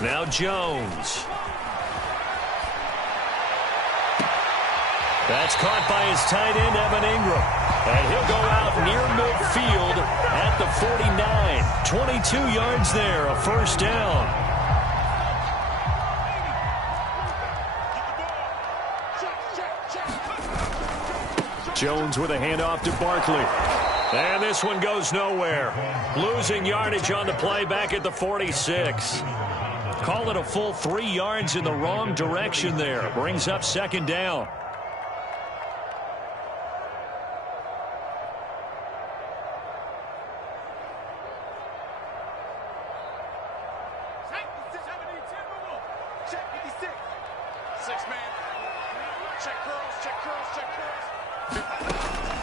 Now Jones. That's caught by his tight end, Evan Ingram. And he'll go out near midfield at the 49. 22 yards there, a first down. Jones with a handoff to Barkley. And this one goes nowhere. Losing yardage on the play back at the 46. Call it a full 3 yards in the wrong direction there. Brings up second down.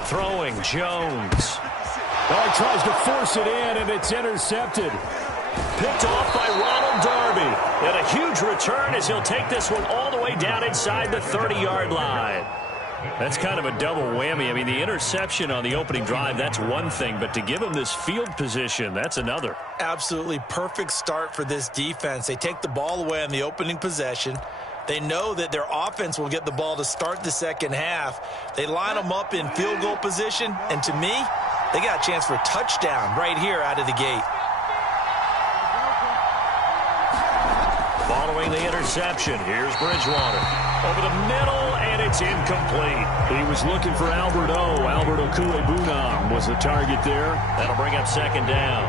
Throwing Jones. Oh, he tries to force it in, and it's intercepted. Picked off by Ronald Darby. And a huge return as he'll take this one all the way down inside the 30-yard line. That's kind of a double whammy. I mean, the interception on the opening drive, that's one thing. But to give him this field position, that's another. Absolutely perfect start for this defense. They take the ball away on the opening possession. They know that their offense will get the ball to start the second half. They line them up in field goal position. And to me, they got a chance for a touchdown right here out of the gate. Following the interception, here's Bridgewater. Over the middle, and it's incomplete. He was looking for Albert O. Albert Okuebunam was the target there. That'll bring up second down.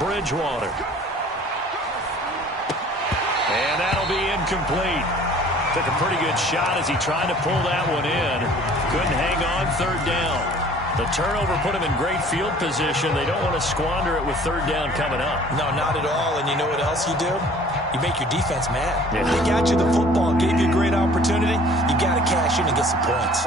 Bridgewater. And that'll be incomplete. Took a pretty good shot as he tried to pull that one in. Couldn't hang on third down. The turnover put him in great field position. They don't want to squander it with third down coming up. No, not at all. And you know what else you do? You make your defense mad. Yeah. They got you the football, gave you a great opportunity. You got to cash in and get some points.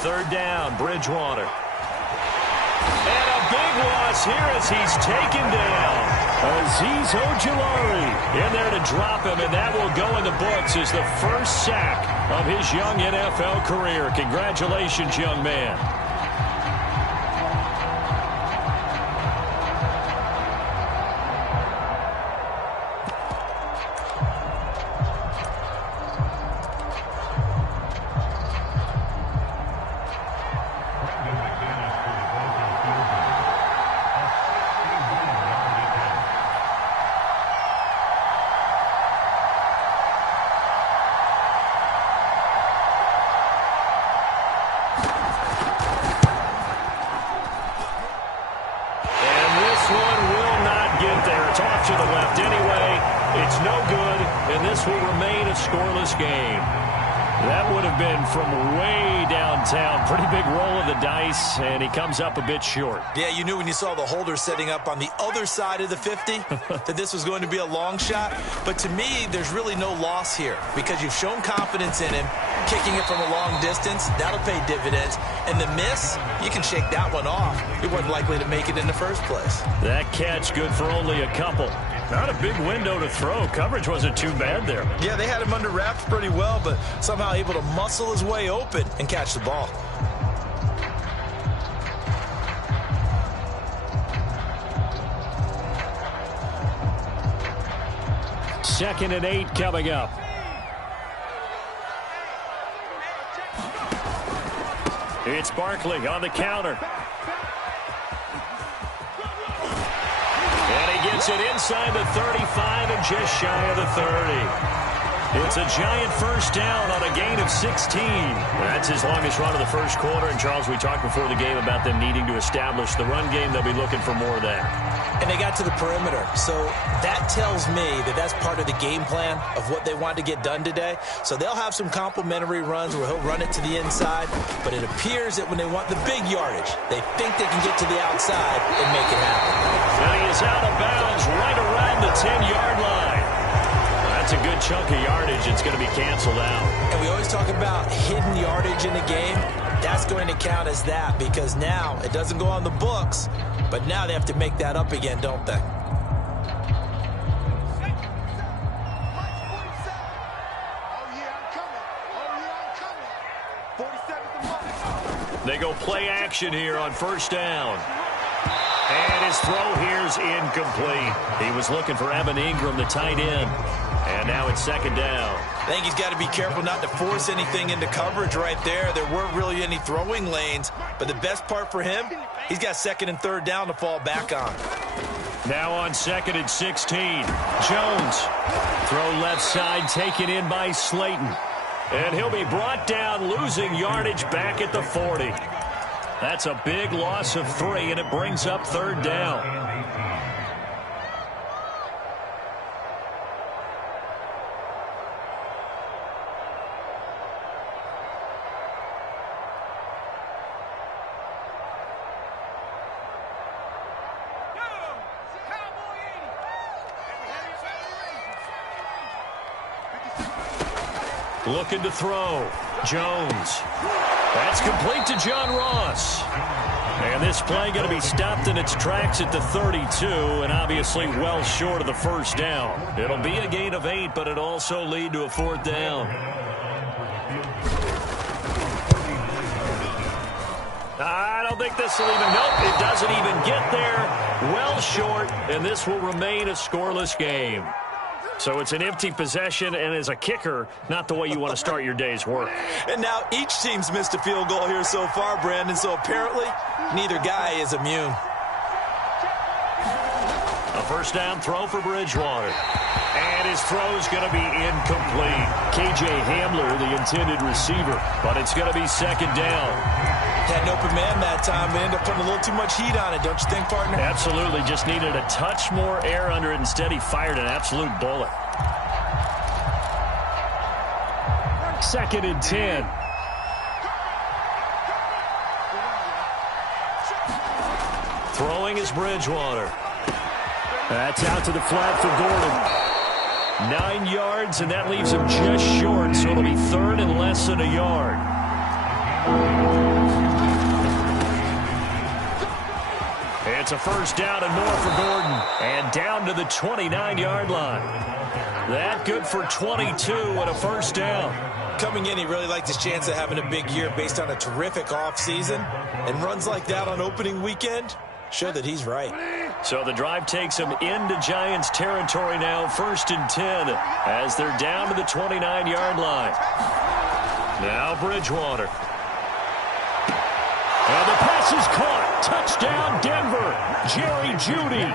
Third down, Bridgewater. And a big loss here as he's taken down. Azeez Ojulari in there to drop him, and that will go in the books as the first sack of his young NFL career. Congratulations, young man. And he comes up a bit short. Yeah, you knew when you saw the holder setting up on the other side of the 50 that this was going to be a long shot. But to me, there's really no loss here because you've shown confidence in him. Kicking it from a long distance, that'll pay dividends. And the miss, you can shake that one off. He wasn't likely to make it in the first place. That catch good for only a couple. Not a big window to throw. Coverage wasn't too bad there. Yeah, they had him under wraps pretty well, but somehow able to muscle his way open and catch the ball. Second and 8 coming up. It's Barkley on the counter. And he gets it inside the 35 and just shy of the 30. It's a giant first down on a gain of 16. That's his longest run of the first quarter. And, Charles, we talked before the game about them needing to establish the run game. They'll be looking for more of that. And they got to the perimeter. So that tells me that that's part of the game plan of what they want to get done today. So they'll have some complimentary runs where he'll run it to the inside. But it appears that when they want the big yardage, they think they can get to the outside and make it happen. And he is out of bounds right around the 10-yard line. That's a good chunk of yardage. It's going to be canceled out. And we always talk about hidden yardage in a game. That's going to count as that because now it doesn't go on the books, but now they have to make that up again, don't they? They go play action here on first down. And his throw here is incomplete. He was looking for Evan Ingram, the tight end. And now it's second down. I think he's got to be careful not to force anything into coverage right there. There weren't really any throwing lanes. But the best part for him, he's got second and third down to fall back on. Now on second and 16. Jones. Throw left side, taken in by Slayton. And he'll be brought down, losing yardage back at the 40. That's a big loss of 3, and it brings up third down. Looking to throw. Jones. That's complete to John Ross. And this play going to be stopped in its tracks at the 32, and obviously well short of the first down. It'll be a gain of 8, but it'll also lead to a fourth down. I don't think this will even, nope, it doesn't even get there. Well short, and this will remain a scoreless game. So it's an empty possession, and as a kicker, not the way you want to start your day's work. And now each team's missed a field goal here so far, Brandon, so apparently neither guy is immune. A first down throw for Bridgewater. And his throw is going to be incomplete. K.J. Hamler, the intended receiver, but it's going to be second down. Had an open man that time, but ended up putting a little too much heat on it, don't you think, partner? Absolutely. Just needed a touch more air under it. Instead, he fired an absolute bullet. Second and 10. Throwing is Bridgewater. That's out to the flat for Gordon. 9 yards, and that leaves him just short, so it'll be third and less than a yard. It's a first down and more for Gordon. And down to the 29-yard line. That good for 22 and a first down. Coming in, he really liked his chance of having a big year based on a terrific offseason. And runs like that on opening weekend show that he's right. So the drive takes him into Giants territory now, first and 10, as they're down to the 29-yard line. Now Bridgewater. And the pass is caught. Touchdown, Denver. Jerry Jeudy.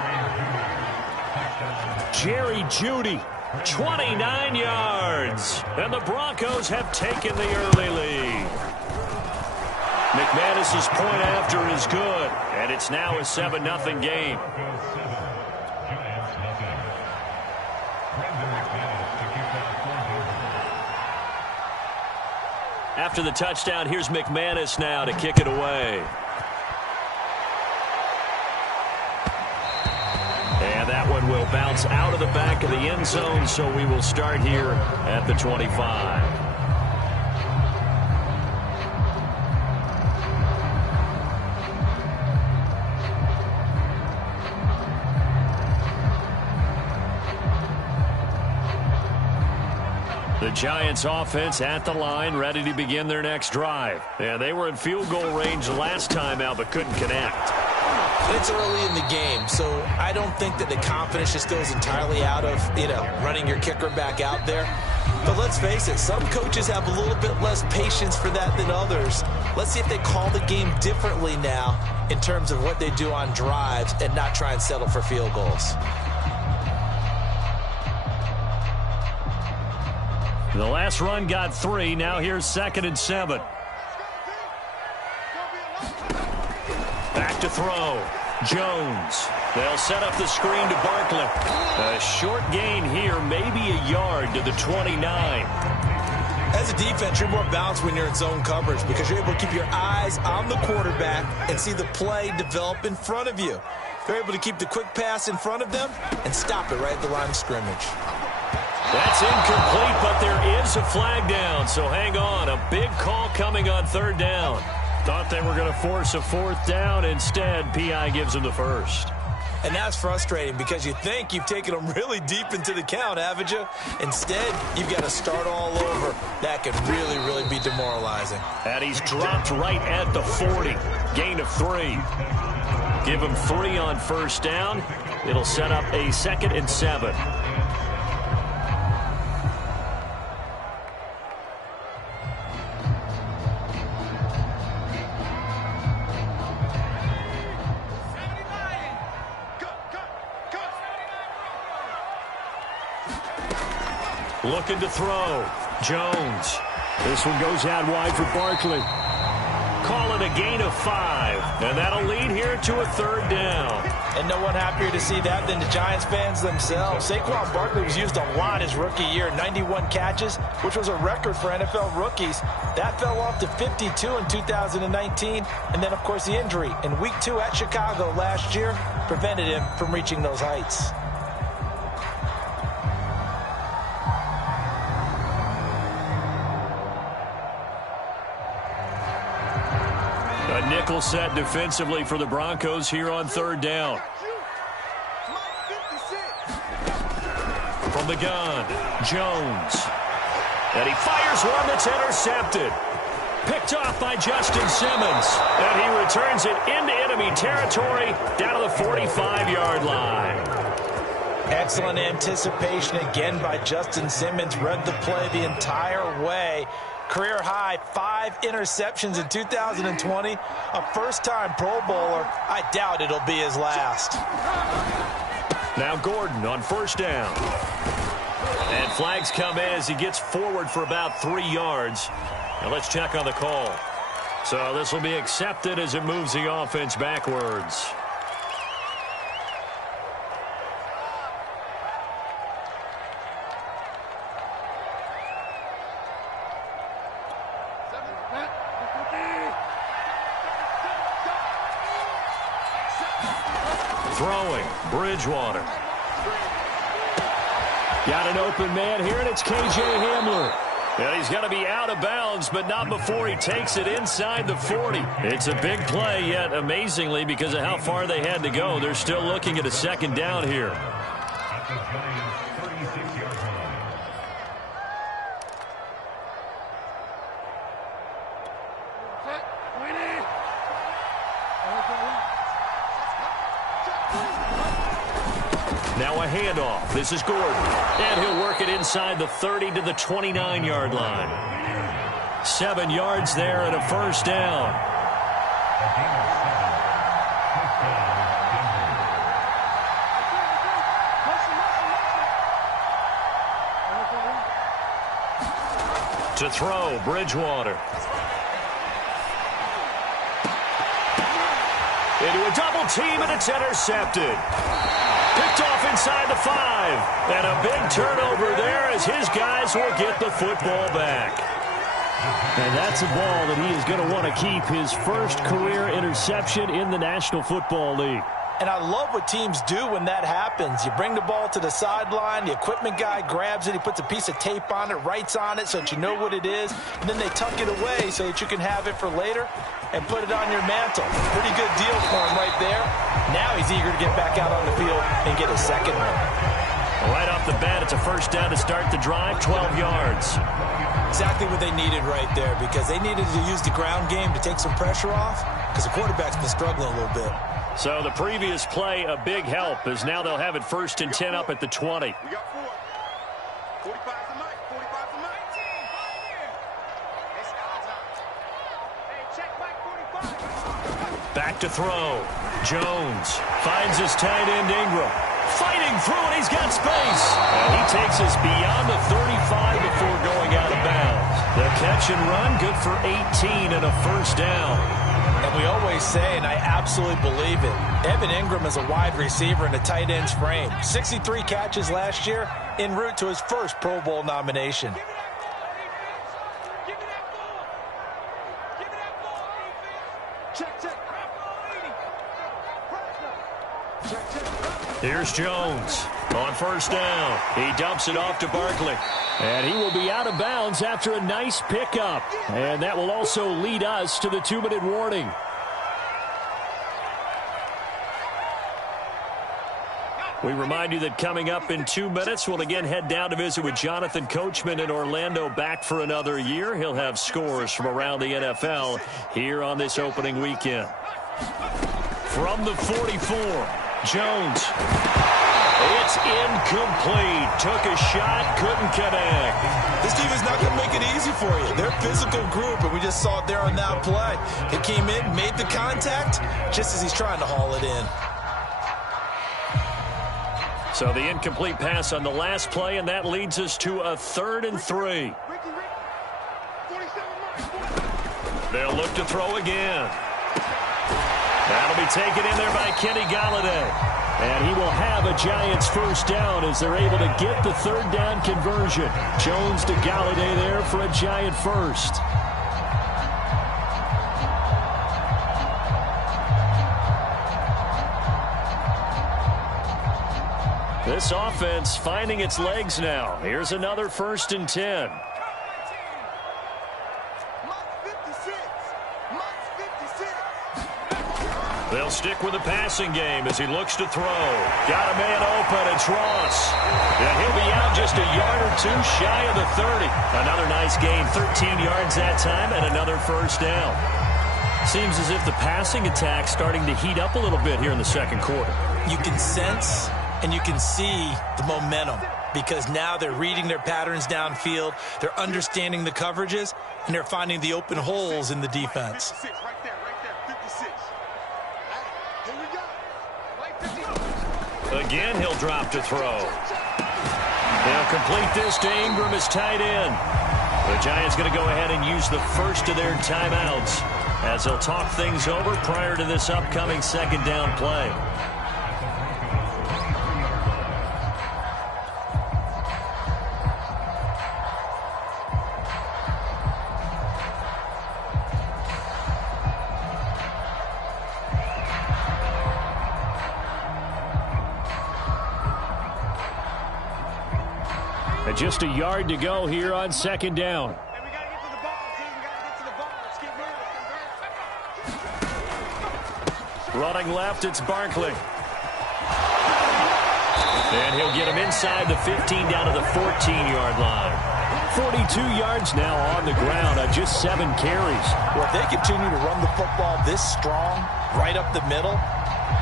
Jerry Jeudy, 29 yards. And the Broncos have taken the early lead. McManus's point after is good, and it's now a 7-0 game. After the touchdown, here's McManus now to kick it away. And that one will bounce out of the back of the end zone, so we will start here at the 25. The Giants offense at the line, ready to begin their next drive. And they were in field goal range last time out, but couldn't connect. It's early in the game, so I don't think that the confidence just goes entirely out of, running your kicker back out there. But let's face it, some coaches have a little bit less patience for that than others. Let's see if they call the game differently now in terms of what they do on drives and not try and settle for field goals. The last run got 3. Now here's second and 7. Back to throw. Jones. They'll set up the screen to Barkley. A short gain here, maybe a yard to the 29. As a defense, you're more balanced when you're in zone coverage because you're able to keep your eyes on the quarterback and see the play develop in front of you. They're able to keep the quick pass in front of them and stop it right at the line of scrimmage. That's It's incomplete, but there is a flag down. So hang on. A big call coming on third down. Thought they were going to force a fourth down. Instead, P.I. gives them the first. And that's frustrating because you think you've taken them really deep into the count, haven't you? Instead, you've got to start all over. That could really, really be demoralizing. And he's dropped right at the 40. Gain of 3. Give him 3 on first down. It'll set up a 2nd and 7. Looking to throw. Jones. This one goes out wide for Barkley. Call it a gain of 5. And that'll lead here to a third down. And no one happier to see that than the Giants fans themselves. Saquon Barkley was used a lot his rookie year, 91 catches, which was a record for NFL rookies. That fell off to 52 in 2019. And then, of course, the injury in Week 2 at Chicago last year prevented him from reaching those heights. A nickel set defensively for the Broncos here on third down. From the gun, Jones. And he fires one that's intercepted. Picked off by Justin Simmons. And he returns it into enemy territory down to the 45-yard line. Excellent anticipation again by Justin Simmons. Read the play the entire way. Career high 5 interceptions in 2020. A first-time Pro Bowler. I doubt it'll be his last. Now Gordon on first down. And flags come in as he gets forward for about 3 yards. Now let's check on the call. So this will be accepted as it moves the offense backwards. Throwing, Bridgewater. Got an open man here, and it's K.J. Hamler. And he's got to be out of bounds, but not before he takes it inside the 40. It's a big play, yet amazingly, because of how far they had to go, they're still looking at a second down here. Now a handoff. This is Gordon. And he'll work it inside the 30 to the 29-yard line. 7 yards there and a first down. To throw, Bridgewater. Into a double team, and it's intercepted. Picked off inside the 5. And a big turnover there as his guys will get the football back. And that's a ball that he is going to want to keep, his first career interception in the National Football League. And I love what teams do when that happens. You bring the ball to the sideline, the equipment guy grabs it, he puts a piece of tape on it, writes on it so that you know what it is, and then they tuck it away so that you can have it for later and put it on your mantle. Pretty good deal for him right there. Now he's eager to get back out on the field and get a second one. Right off the bat, it's a first down to start the drive, 12 yards. Exactly what they needed right there, because they needed to use the ground game to take some pressure off, because the quarterback's been struggling a little bit. So the previous play, a big help, as now they'll have it 1st and 10 up at the 20. We got 4. 45 to Mike. 45 to Mike. Check Mike 45. Back to throw. Jones finds his tight end Ingram. Fighting through, and he's got space. And he takes us beyond the 35 before going out of bounds. The catch and run, good for 18 and a first down. And we always say, and I absolutely believe it, Evan Ingram is a wide receiver in a tight end's frame. 63 catches last year, en route to his first Pro Bowl nomination. Here's Jones. On first down, he dumps it off to Barkley. And he will be out of bounds after a nice pickup. And that will also lead us to the 2-minute warning. We remind you that coming up in 2 minutes, we'll again head down to visit with Jonathan Coachman in Orlando, back for another year. He'll have scores from around the NFL here on this opening weekend. From the 44, Jones. It's incomplete. Took a shot, couldn't connect. This team is not going to make it easy for you. They're a physical group, and we just saw it there on that play. He came in, made the contact, just as he's trying to haul it in. So the incomplete pass on the last play, and that leads us to a 3rd and 3. They'll look to throw again. That'll be taken in there by Kenny Golladay. And he will have a Giants first down as they're able to get the 3rd down conversion. Jones to Golladay there for a Giant first. This offense finding its legs now. Here's another 1st and 10. They'll stick with the passing game as he looks to throw. Got a man open. It's Ross. And he'll be out just a yard or two shy of the 30. Another nice gain, 13 yards that time, and another first down. Seems as if the passing attack's starting to heat up a little bit here in the second quarter. You can sense and you can see the momentum because now they're reading their patterns downfield, they're understanding the coverages, and they're finding the open holes in the defense. Again, he'll drop to throw. They'll complete this to Ingram as tight end. The Giants going to go ahead and use the first of their timeouts as they'll talk things over prior to this upcoming 2nd down play. And just a yard to go here on 2nd down. Running left, it's Barkley. And he'll get him inside the 15 down to the 14-yard line. 42 yards now on the ground on just 7 carries. Well, if they continue to run the football this strong, right up the middle,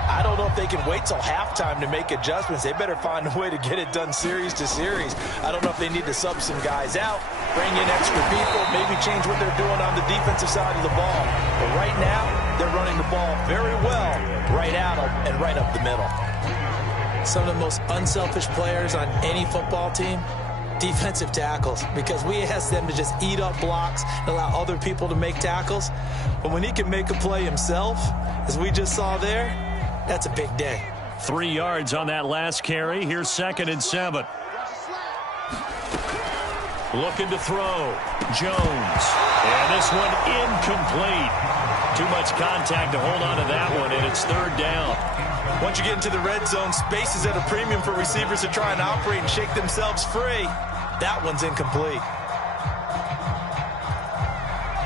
I don't know if they can wait till halftime to make adjustments. They better find a way to get it done series to series. I don't know if they need to sub some guys out, bring in extra people, maybe change what they're doing on the defensive side of the ball. But right now, they're running the ball very well right at them and right up the middle. Some of the most unselfish players on any football team, defensive tackles, because we ask them to just eat up blocks and allow other people to make tackles. But when he can make a play himself, as we just saw there, that's a big day. 3 yards on that last carry. Here's 2nd and 7. Looking to throw. Jones. And this one incomplete. Too much contact to hold on to that one, and it's 3rd down. Once you get into the red zone, space is at a premium for receivers to try and operate and shake themselves free. That one's incomplete.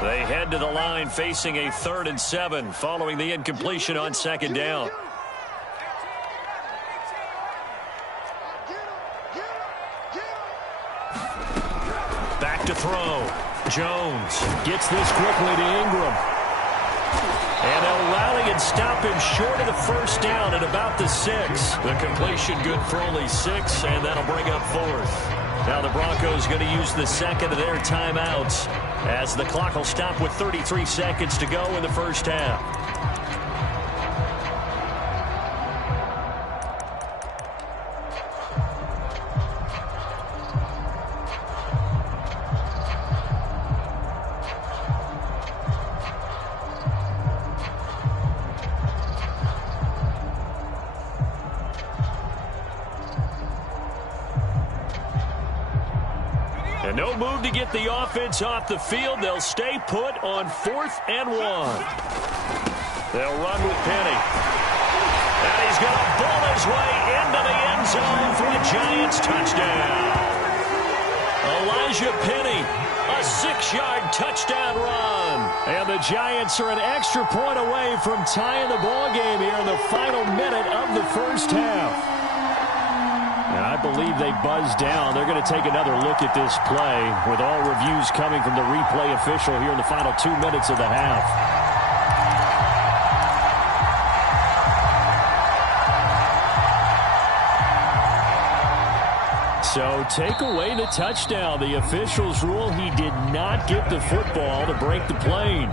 They head to the line facing a 3rd and 7 following the incompletion on 2nd down. Back to throw. Jones gets this quickly to Ingram. And they'll rally and stop him short of the first down at about the 6. The completion good for only 6, and that'll bring up 4th. Now the Broncos going to use the 2nd of their timeouts as the clock will stop with 33 seconds to go in the first half. And no move to get the offense off the field. They'll stay put on 4th and 1. They'll run with Penny. And he's going to bull his way into the end end zone for a Giants touchdown. Elijah Penny, a 6-yard touchdown run. And the Giants are an extra point away from tying the ball game here in the final minute of the first half. And I believe they buzzed down. They're going to take another look at this play with all reviews coming from the replay official here in the final 2 minutes of the half. So take away the touchdown. The officials rule he did not get the football to break the plane.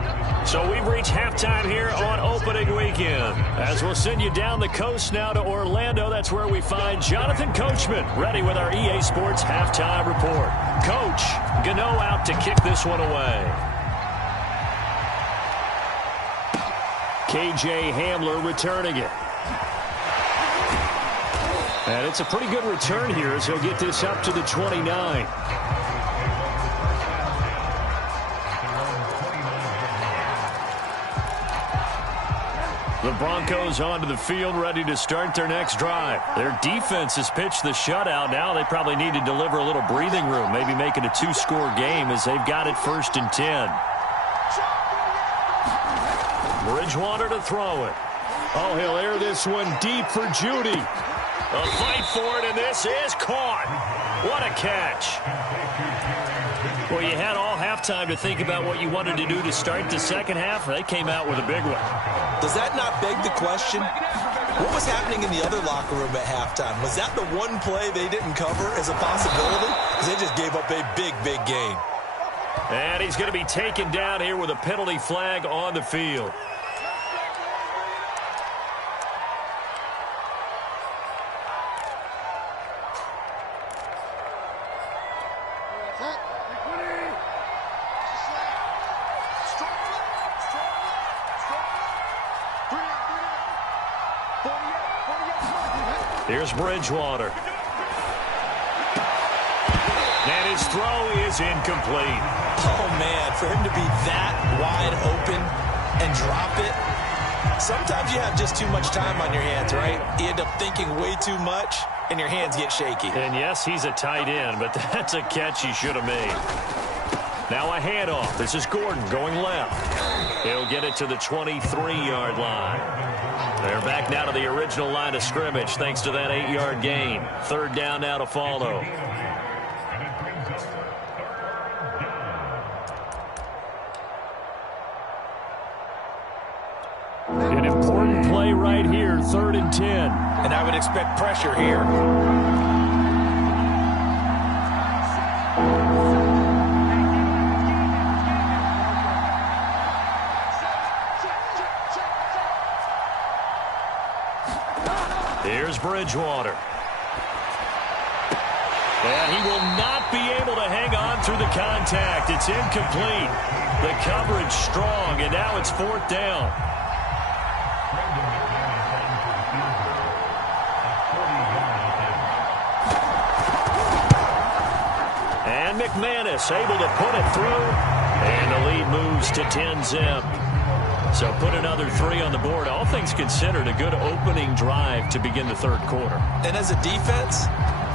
So we've reached halftime here on opening weekend. As we'll send you down the coast now to Orlando, that's where we find Jonathan Coachman ready with our EA Sports halftime report. Coach, Gano out to kick this one away. KJ Hamler returning it. And it's a pretty good return here as he'll get this up to the 29. The Broncos onto the field ready to start their next drive. Their defense has pitched the shutout. Now they probably need to deliver a little breathing room, maybe make it a 2-score game as they've got it 1st and 10. Bridgewater to throw it. Oh, he'll air this one deep for Judy. A fight for it, and this is caught. What a catch. Well, you had all halftime to think about what you wanted to do to start the second half. They came out with a big one. Does that not beg the question? What was happening in the other locker room at halftime? Was that the one play they didn't cover as a possibility? Because they just gave up a big, big gain. And he's going to be taken down here with a penalty flag on the field. Here's Bridgewater. And his throw is incomplete. Oh, man, for him to be that wide open and drop it. Sometimes you have just too much time on your hands, right? You end up thinking way too much, and your hands get shaky. And, yes, he's a tight end, but that's a catch he should have made. Now a handoff. This is Gordon going left. He'll get it to the 23-yard line. They're back now to the original line of scrimmage thanks to that 8-yard gain. 3rd down now to follow. An important play right here, 3rd and 10. And I would expect pressure here. Here's Bridgewater. And he will not be able to hang on through the contact. It's incomplete. The coverage strong, and now it's 4th down. And McManus able to put it through. And the lead moves to 10-zip. So put another 3 on the board. All things considered, a good opening drive to begin the 3rd quarter. And as a defense,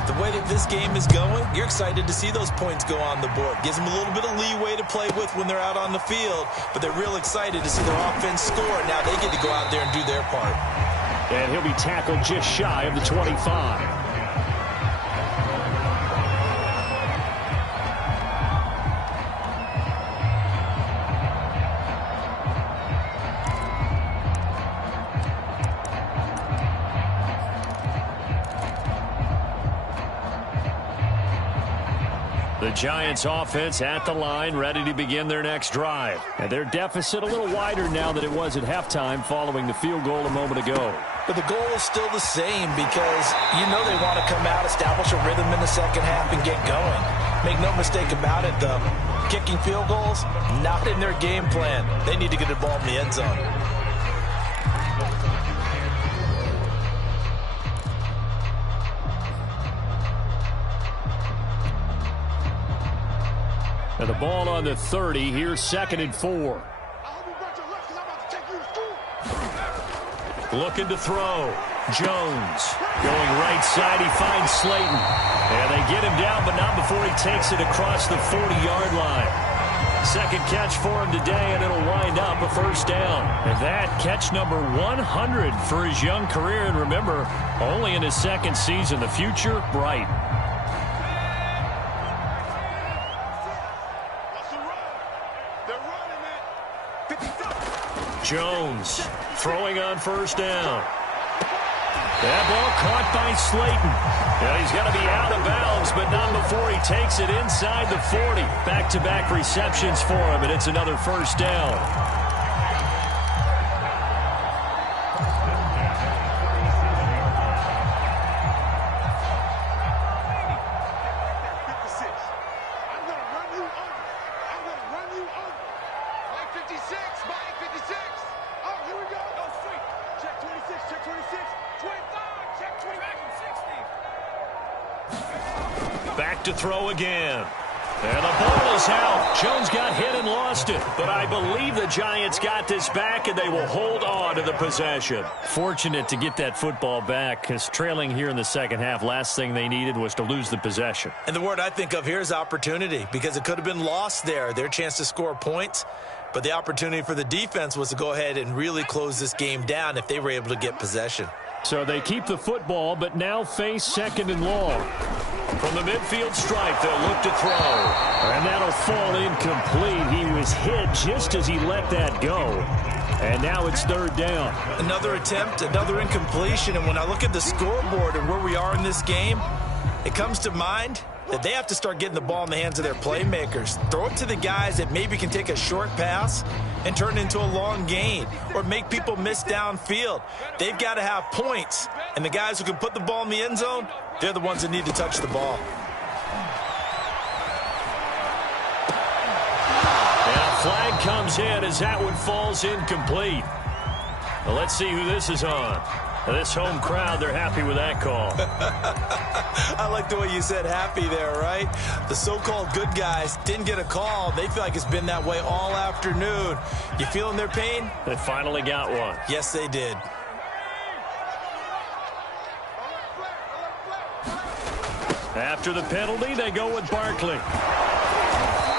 the way that this game is going, you're excited to see those points go on the board. Gives them a little bit of leeway to play with when they're out on the field, but they're real excited to see their offense score. Now they get to go out there and do their part. And he'll be tackled just shy of the 25. The Giants offense at the line, ready to begin their next drive. And their deficit a little wider now than it was at halftime following the field goal a moment ago. But the goal is still the same because you know they want to come out, establish a rhythm in the second half, and get going. Make no mistake about it, though. Kicking field goals, not in their game plan. They need to get the ball in the end zone. And the ball on the 30. Here's 2nd and 4. Looking to throw. Jones going right side. He finds Slayton. And they get him down, but not before he takes it across the 40-yard line. Second catch for him today, and it'll wind up a first down. And that catch number 100 for his young career. And remember, only in his second season. The future, bright. Jones throwing on first down. That ball caught by Slayton. And he's got to be out of bounds, but not before he takes it inside the 40. Back-to-back receptions for him, and it's another first down. To throw again. And the ball is out. Jones got hit and lost it. But I believe the Giants got this back, and they will hold on to the possession. Fortunate to get that football back, because trailing here in the second half, last thing they needed was to lose the possession. And the word I think of here is opportunity, because it could have been lost there, their chance to score points. But the opportunity for the defense was to go ahead and really close this game down if they were able to get possession. So they keep the football, but now face second and long. From the midfield stripe, they'll look to throw. And that'll fall incomplete. He was hit just as he let that go. And now it's third down. Another attempt, another incompletion. And when I look at the scoreboard and where we are in this game, it comes to mind that they have to start getting the ball in the hands of their playmakers. Throw it to the guys that maybe can take a short pass and turn it into a long gain or make people miss downfield. They've got to have points. And the guys who can put the ball in the end zone, they're the ones that need to touch the ball. And a flag comes in as that one falls incomplete. Well, let's see who this is on. This home crowd, they're happy with that call. I like the way you said happy there, right? The so-called good guys didn't get a call. They feel like it's been that way all afternoon. You feeling their pain? They finally got one. Yes, they did. After the penalty, they go with Barkley.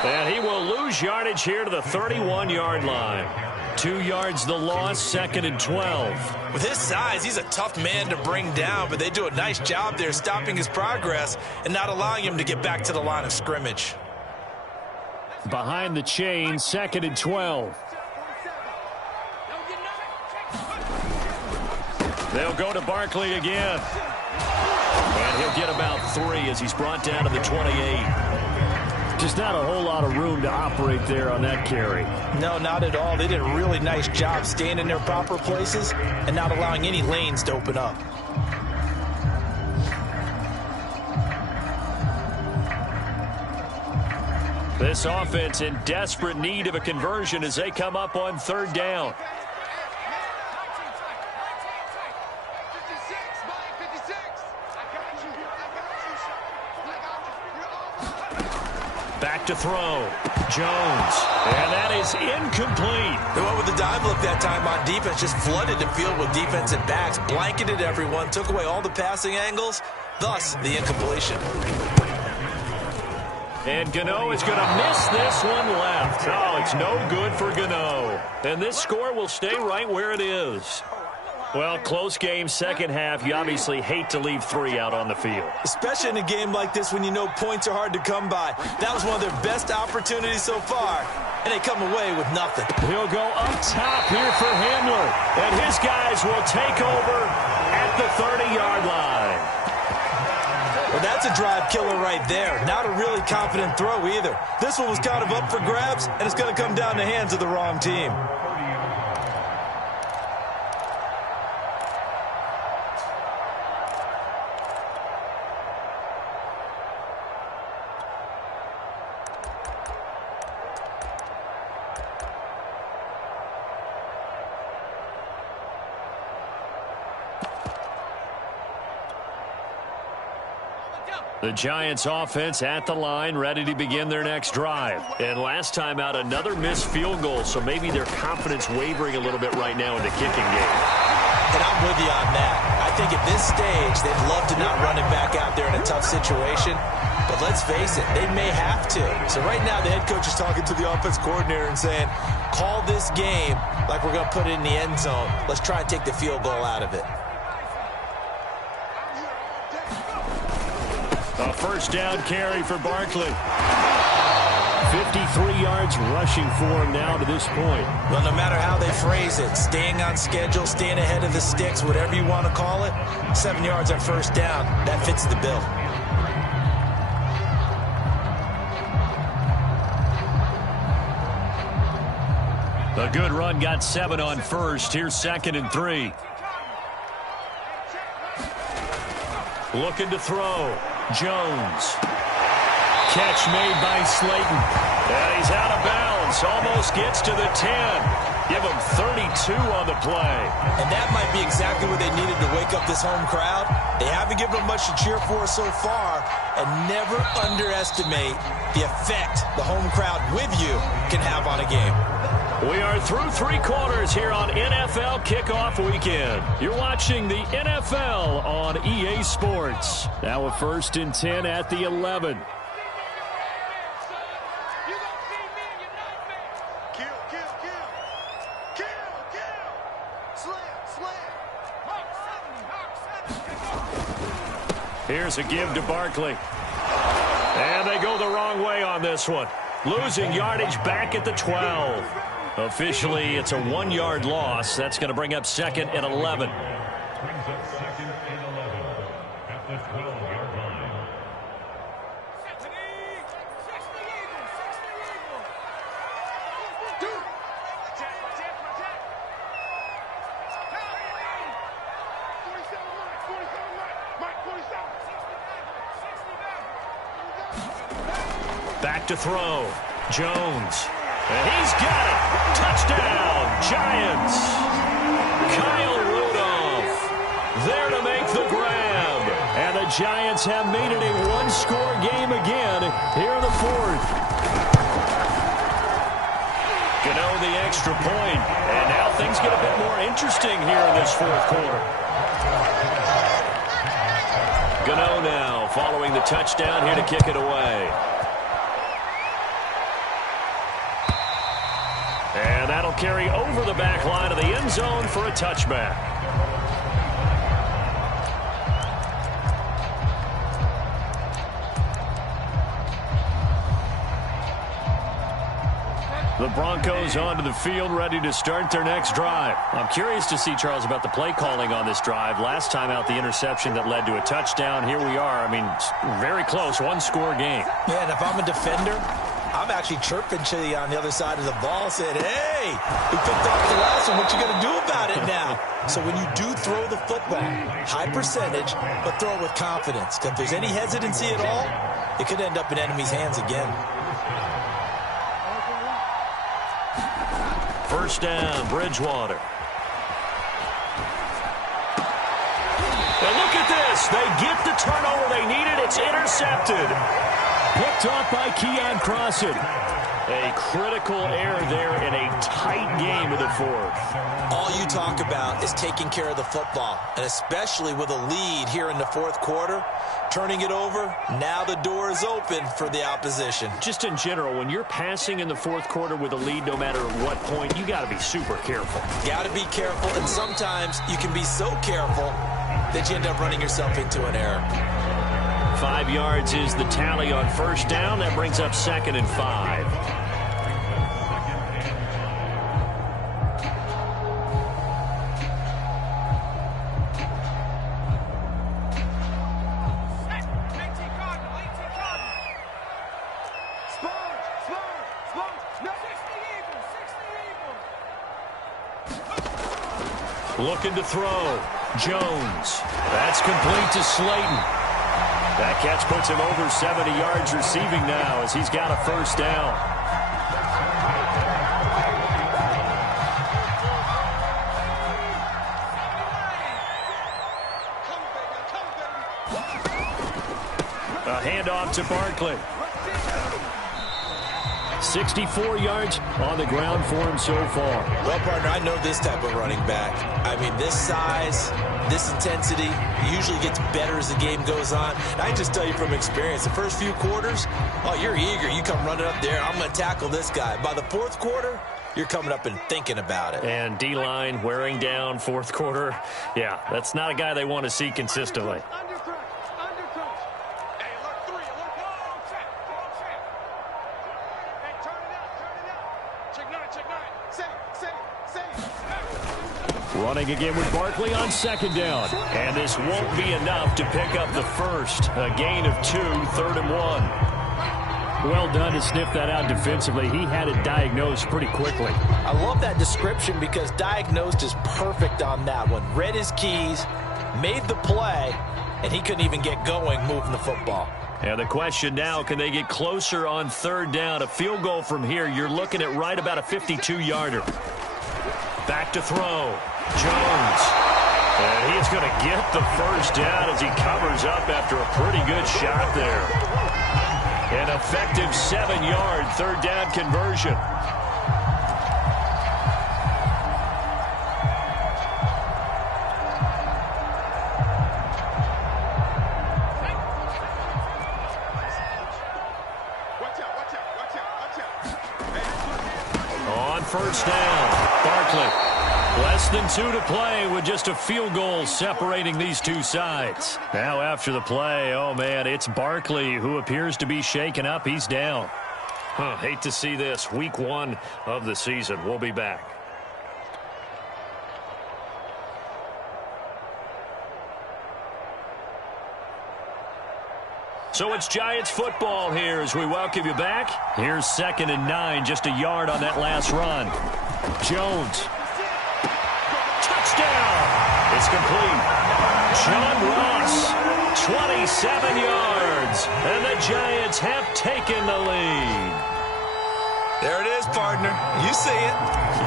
And he will lose yardage here to the 31-yard line. 2 yards the loss, second and 12. With his size, he's a tough man to bring down, but they do a nice job there stopping his progress and not allowing him to get back to the line of scrimmage. Behind the chain, second and 12. They'll go to Barkley again. And he'll get about 3 as he's brought down to the 28. Just not a whole lot of room to operate there on that carry. No, not at all. They did a really nice job staying in their proper places and not allowing any lanes to open up. This offense in desperate need of a conversion as they come up on third down. Back to throw. Jones. And that is incomplete. They went with the dive look that time on defense. Just flooded the field with defensive backs. Blanketed everyone. Took away all the passing angles. Thus, the incompletion. And Gano is going to miss this one left. Oh, it's no good for Gano. And this score will stay right where it is. Well, close game, second half. You obviously hate to leave 3 out on the field. Especially in a game like this when you know points are hard to come by. That was one of their best opportunities so far, and they come away with nothing. He'll go up top here for Hamler, and his guys will take over at the 30-yard line. Well, that's a drive killer right there. Not a really confident throw either. This one was kind of up for grabs, and it's going to come down the hands of the wrong team. The Giants offense at the line, ready to begin their next drive. And last time out, another missed field goal, so maybe their confidence wavering a little bit right now in the kicking game. And I'm with you on that. I think at this stage they'd love to not run it back out there in a tough situation. But let's face it, they may have to. So right now the head coach is talking to the offense coordinator and saying, call this game like we're going to put it in the end zone. Let's try and take the field goal out of it. A first down carry for Barkley. 53 yards rushing for him now to this point. Well, no matter how they phrase it, staying on schedule, staying ahead of the sticks, whatever you want to call it, 7 yards on first down, that fits the bill. A good run got 7 on first. Here's 2nd and 3. Looking to throw. Jones. Catch made by Slayton. And he's out of bounds. Almost gets to the 10. Give him 32 on the play. And that might be exactly what they needed to wake up this home crowd. They haven't given them much to cheer for so far. And never underestimate the effect the home crowd with you can have on a game. We are through 3 quarters here on NFL Kickoff Weekend. You're watching the NFL on EA Sports. Now a 1st and 10 at the 11. Here's a give to Barkley. And they go the wrong way on this one. Losing yardage back at the 12. Officially, it's a 1-yard loss. That's going to bring up 2nd and 11. Brings up 2nd and 11 at the 12-yard line. Back to throw. Jones. And he's got it. Touchdown, Giants. Kyle Rudolph there to make the grab. And the Giants have made it a 1-score game again here in the 4th. Gano the extra point. And now things get a bit more interesting here in this 4th quarter. Gano now following the touchdown here to kick it away. And that'll carry over the back line of the end zone for a touchback. The Broncos onto the field, ready to start their next drive. I'm curious to see, Charles, about the play calling on this drive. Last time out, the interception that led to a touchdown. Here we are. I mean, very close, 1-score game. Yeah, and if I'm a defender, I'm actually chirping to you on the other side of the ball, saying, hey, we picked off the last one. What you going to do about it now? So when you do throw the football, high percentage, but throw it with confidence. Because if there's any hesitancy at all, it could end up in enemy's hands again. First down, Bridgewater. And look at this. They get the turnover they needed. It's intercepted. Picked off by Keon Crossan. A critical error there in a tight game of the 4th. All you talk about is taking care of the football, and especially with a lead here in the 4th quarter, turning it over, now the door is open for the opposition. Just in general, when you're passing in the 4th quarter with a lead, no matter what point, you got to be super careful. Got to be careful, and sometimes you can be so careful that you end up running yourself into an error. 5 yards is the tally on first down. That brings up 2nd and 5. Looking to throw. Jones. That's complete to Slayton. That catch puts him over 70 yards receiving now as he's got a first down. A handoff to Barkley. 64 yards on the ground for him so far. Well, partner, I know this type of running back. I mean, this size, this intensity usually gets better as the game goes on. And I just tell you from experience, the first few quarters, oh, you're eager. You come running up there, I'm going to tackle this guy. By the fourth quarter, you're coming up and thinking about it. And D-line wearing down fourth quarter. Yeah, that's not a guy they want to see consistently. Running again with Barkley on second down. And this won't be enough to pick up the first. A gain of 2, 3rd and 1. Well done to sniff that out defensively. He had it diagnosed pretty quickly. I love that description because diagnosed is perfect on that one. Read his keys, made the play, and he couldn't even get going moving the football. And the question now, can they get closer on 3rd down? A field goal from here, you're looking at right about a 52-yarder. Back to throw. Jones. And he is going to get the first down as he covers up after a pretty good shot there. An effective 7-yard 3rd down conversion. On 1st down, Barkley. Less than 2 to play with just a field goal separating these two sides. Now after the play, oh man, it's Barkley who appears to be shaken up. He's down. Hate to see this. Week 1 of the season. We'll be back. So it's Giants football here as we welcome you back. Here's 2nd and 9, just a yard on that last run. Jones. Touchdown. It's complete. John Ross, 27 yards, and the Giants have taken the lead. There it is, partner. You see it.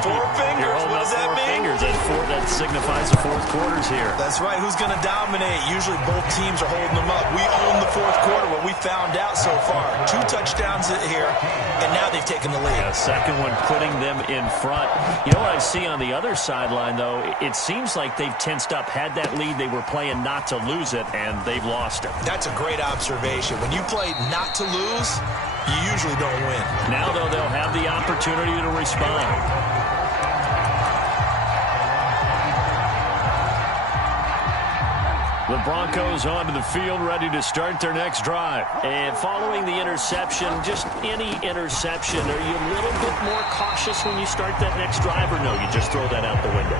4 fingers. What does that mean? Fingers. That signifies the fourth quarter's here. That's right. Who's going to dominate? Usually both teams are holding them up. We own the fourth quarter, what we found out so far. 2 touchdowns here, and now they've taken the lead. A second one putting them in front. You know what I see on the other sideline, though? It seems like they've tensed up. Had that lead, they were playing not to lose it, and they've lost it. That's a great observation. When you play not to lose, you usually don't win. Now, though, they'll have the opportunity to respond. The Broncos onto the field, ready to start their next drive. And following the interception, just any interception, are you a little bit more cautious when you start that next drive, or no, you just throw that out the window?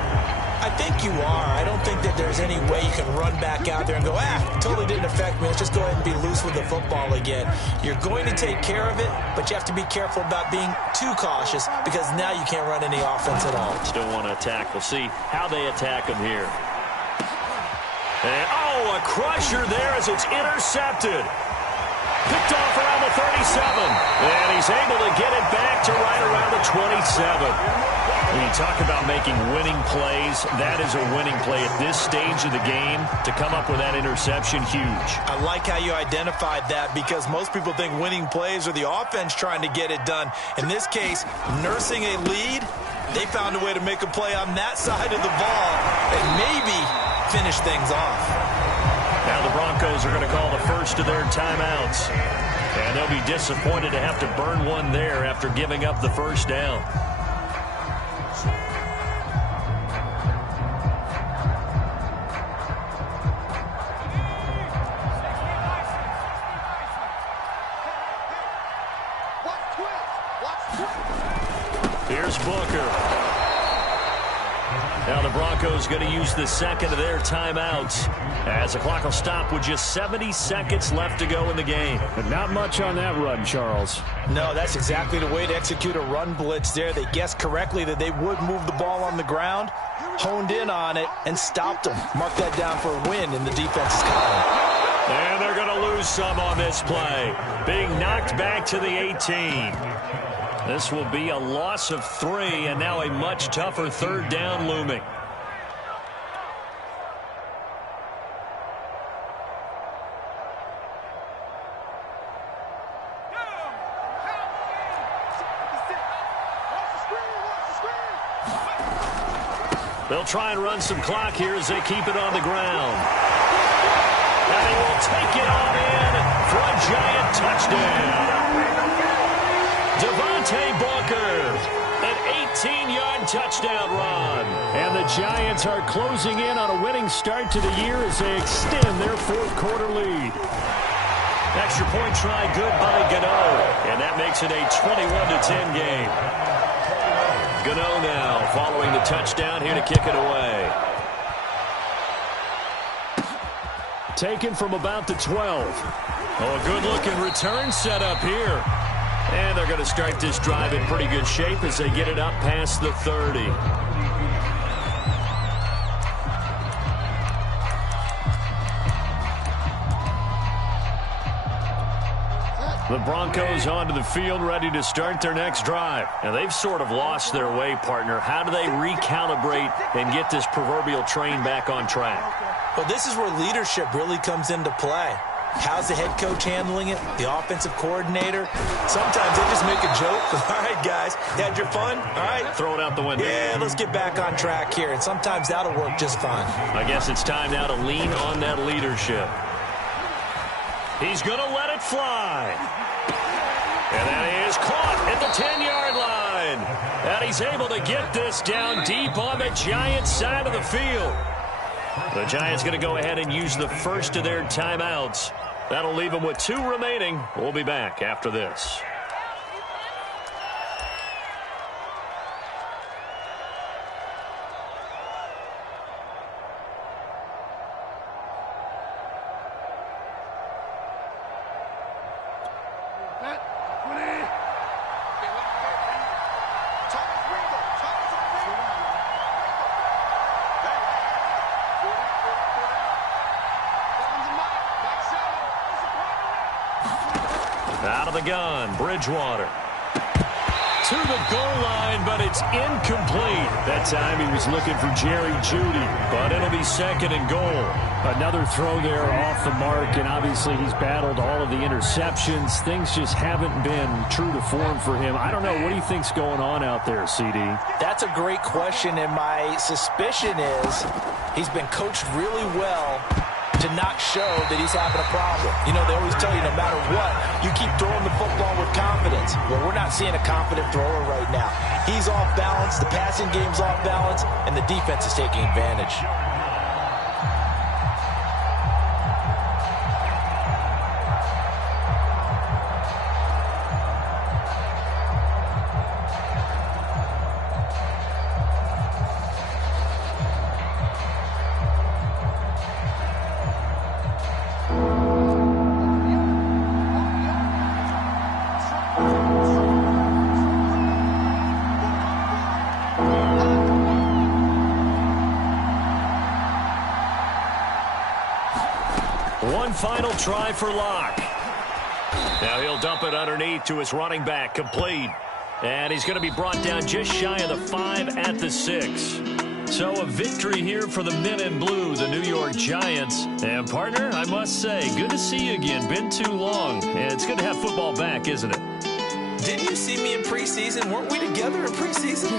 I think you are. I don't think that there's any way you can run back out there and go, totally didn't affect me. Let's just go ahead and be loose with the football again. You're going to take care of it, but you have to be careful about being too cautious because now you can't run any offense at all. Still want to attack. We'll see how they attack them here. And, a crusher there as it's intercepted. Picked off around the 37. And he's able to get it back to right around the 27. When you talk about making winning plays, that is a winning play at this stage of the game. To come up with that interception, huge. I like how you identified that because most people think winning plays are the offense trying to get it done. In this case, nursing a lead, they found a way to make a play on that side of the ball and maybe finish things off. Now the Broncos are going to call the first of their timeouts. And they'll be disappointed to have to burn one there after giving up the first down. Here's Booker. Now the Broncos going to use the second of their timeouts as the clock will stop with just 70 seconds left to go in the game. But not much on that run, Charles. No, that's exactly the way to execute a run blitz there. They guessed correctly that they would move the ball on the ground, honed in on it, and stopped them. Mark that down for a win in the defense's column. And they're going to lose some on this play. Being knocked back to the 18. This will be a loss of 3, and now a much tougher 3rd down looming. They'll try and run some clock here as they keep it on the ground. And he will take it on in for a Giant touchdown. Devontae Booker, an 18-yard touchdown run. And the Giants are closing in on a winning start to the year as they extend their fourth-quarter lead. Extra point try good by Gano, and that makes it a 21-10 game. Gano now following the touchdown here to kick it away. Taken from about the 12. Oh, a good-looking return set up here. And they're going to start this drive in pretty good shape as they get it up past the 30. The Broncos onto the field ready to start their next drive. And they've sort of lost their way, partner. How do they recalibrate and get this proverbial train back on track? Well, this is where leadership really comes into play. How's the head coach handling it? The offensive coordinator? Sometimes they just make a joke. All right, guys, you had your fun? All right. Throw it out the window. Yeah, let's get back on track here. And sometimes that'll work just fine. I guess it's time now to lean on that leadership. He's going to let it fly. And that is caught at the 10-yard line. And he's able to get this down deep on the Giants side of the field. The Giants going to go ahead and use the first of their timeouts. That'll leave them with 2 remaining. We'll be back after this. Out of the gun, Bridgewater. To the goal line, but it's incomplete. That time he was looking for Jerry Jeudy, but it'll be second and goal. Another throw there off the mark, and obviously he's battled all of the interceptions. Things just haven't been true to form for him. I don't know. What do you think's going on out there, CD? That's a great question, and my suspicion is he's been coached really well to not show that he's having a problem. You know, they always tell you no matter what, you keep throwing the football with confidence. Well, we're not seeing a confident thrower right now. He's off balance, the passing game's off balance, and the defense is taking advantage. One final try for Locke. Now he'll dump it underneath to his running back, complete. And he's going to be brought down just shy of the 5 at the 6. So a victory here for the men in blue, the New York Giants. And partner, I must say, good to see you again. Been too long. And it's good to have football back, isn't it? Didn't you see me in preseason? Weren't we together in preseason?